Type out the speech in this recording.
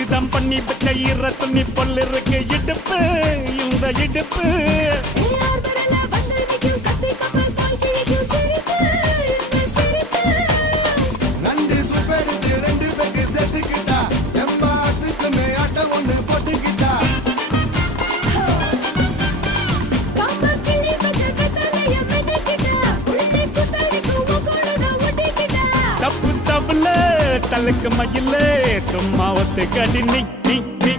இதுதான் பண்ணி வச்ச ஈர துணி பொல்லு இருக்கு இடுப்பு இந்த இடுப்பு நண்டு சுப்பெடுத்து ரெண்டு பேருக்கு செத்துக்கிட்டா எம்மாத்துக்குமே ஆட்டம் ஒண்ணு போட்டுக்கிட்டா தப்பு தப்புல தலுக்கு மயில சும்மா ஒத்து கடி நீ நீ நீ